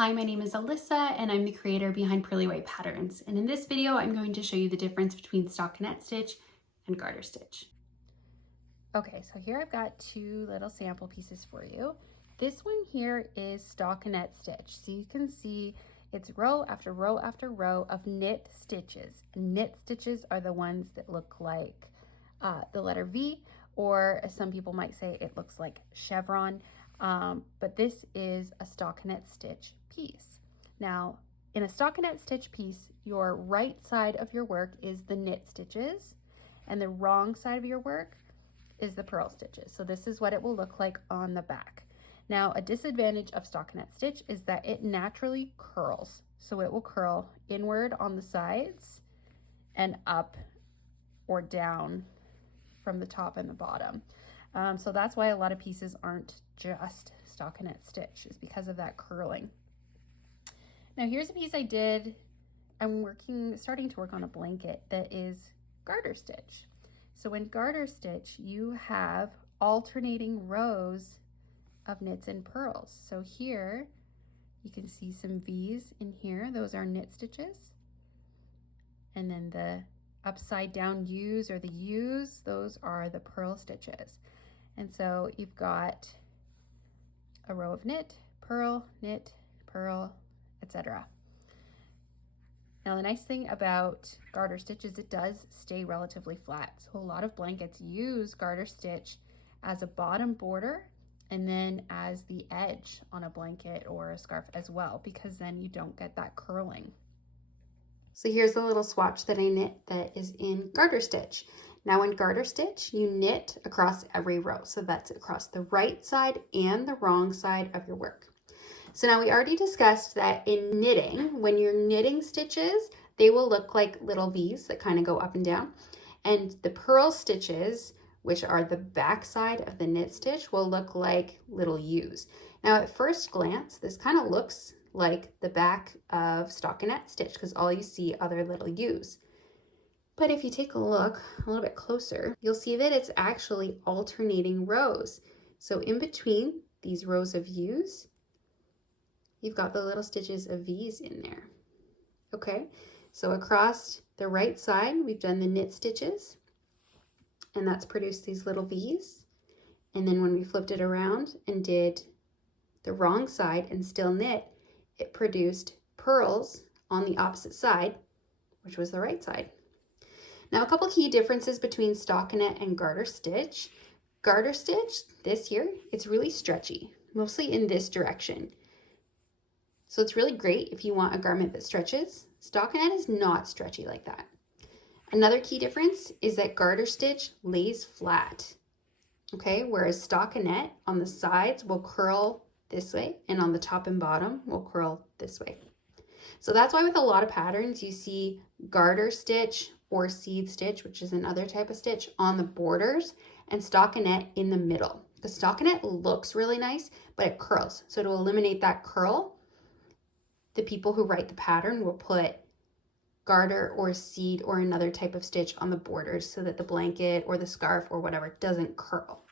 Hi, my name is Alyssa and I'm the creator behind Pearly White Patterns. And in this video, I'm going to show you the difference between Stockinette Stitch and Garter Stitch. Okay, so here I've got two little sample pieces for you. This one here is Stockinette Stitch. So you can see it's row after row after row of knit stitches. And knit stitches are the ones that look like the letter V, or as some people might say, it looks like chevron. But this is a stockinette stitch piece. Now, in a stockinette stitch piece, your right side of your work is the knit stitches, and the wrong side of your work is the purl stitches. So this is what it will look like on the back. Now, a disadvantage of stockinette stitch is that it naturally curls. So it will curl inward on the sides and up or down from the top and the bottom. So that's why a lot of pieces aren't just stockinette stitch, is because of that curling. Now here's a piece I did. I'm starting to work on a blanket that is garter stitch. So in garter stitch, you have alternating rows of knits and purls. So here you can see some V's in here. Those are knit stitches. And then the upside down U's or the U's, those are the purl stitches. And so you've got a row of knit, purl, etc. Now the nice thing about garter stitch is it does stay relatively flat. So a lot of blankets use garter stitch as a bottom border and then as the edge on a blanket or a scarf as well, because then you don't get that curling. So here's a little swatch that I knit that is in garter stitch. Now in garter stitch, you knit across every row. So that's across the right side and the wrong side of your work. So now we already discussed that in knitting, when you're knitting stitches, they will look like little V's that kind of go up and down. And the purl stitches, which are the back side of the knit stitch, will look like little U's. Now at first glance, this kind of looks like the back of stockinette stitch because all you see are their little U's. But if you take a look a little bit closer, you'll see that it's actually alternating rows. So in between these rows of U's, you've got the little stitches of V's in there. Okay, so across the right side, we've done the knit stitches, and that's produced these little V's. And then when we flipped it around and did the wrong side and still knit, it produced purls on the opposite side, which was the right side. Now, a couple key differences between stockinette and garter stitch. Garter stitch, this here, it's really stretchy, mostly in this direction. So it's really great if you want a garment that stretches. Stockinette is not stretchy like that. Another key difference is that garter stitch lays flat, okay? Whereas stockinette on the sides will curl this way, and on the top and bottom will curl this way. So that's why with a lot of patterns, you see garter stitch or seed stitch, which is another type of stitch, on the borders, and stockinette in the middle. The stockinette looks really nice, but it curls. So to eliminate that curl, the people who write the pattern will put garter or seed or another type of stitch on the borders so that the blanket or the scarf or whatever doesn't curl.